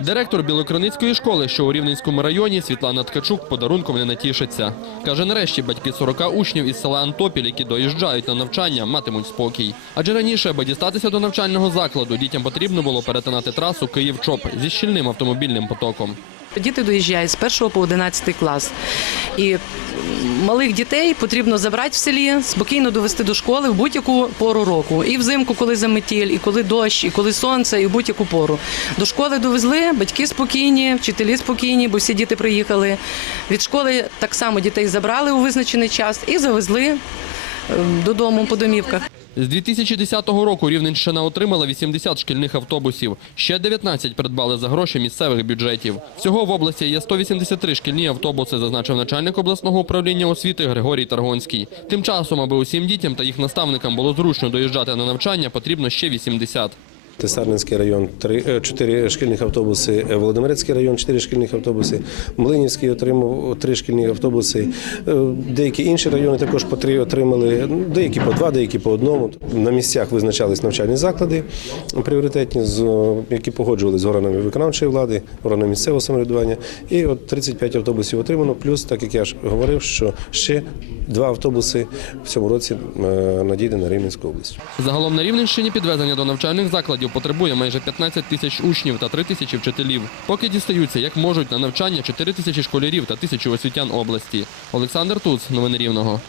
Директор Білокроницької школи, що у Рівненському районі, Світлана Ткачук, подарунком не натішиться. Каже, нарешті батьки 40 учнів із села Антопіль, які доїжджають на навчання, матимуть спокій. Адже раніше, аби дістатися до навчального закладу, дітям потрібно було перетинати трасу Київ-Чоп зі щільним автомобільним потоком. Діти доїжджають з 1 по 11 клас. І малих дітей потрібно забрати в селі, спокійно довести до школи в будь-яку пору року. І взимку, коли заметіль, і коли дощ, і коли сонце, і в будь-яку пору. До школи довезли, батьки спокійні, вчителі спокійні, бо всі діти приїхали. Від школи так само дітей забрали у визначений час і завезли ем, додому по домівках. З 2010 року Рівненщина отримала 80 шкільних автобусів. Ще 19 придбали за гроші місцевих бюджетів. Всього в області є 183 шкільні автобуси, зазначив начальник обласного управління освіти Григорій Таргонський. Тим часом, аби усім дітям та їх наставникам було зручно доїжджати на навчання, потрібно ще 80. Тесарницький район три е, чотири шкільних автобуси, е, Володимирецький район чотири шкільних автобуси, Млинівський отримав три шкільні автобуси. Е, Деякі інші райони також по три отримали. ну, Деякі по два, деякі по одному. На місцях визначались навчальні заклади пріоритетні, е, які погоджували з органами виконавчої влади, органами місцевого самоврядування. І от 35 автобусів отримано. Плюс, так як я ж говорив, що ще два автобуси в цьому році е, надійде на Рівненську область. Загалом на Рівненщині підвезення до навчальних закладів потребує майже 15 тисяч учнів та 3 тисячі вчителів. Поки дістаються, як можуть, на навчання 4 тисячі школярів та тисячу освітян області. Олександр Туц, новини Рівного.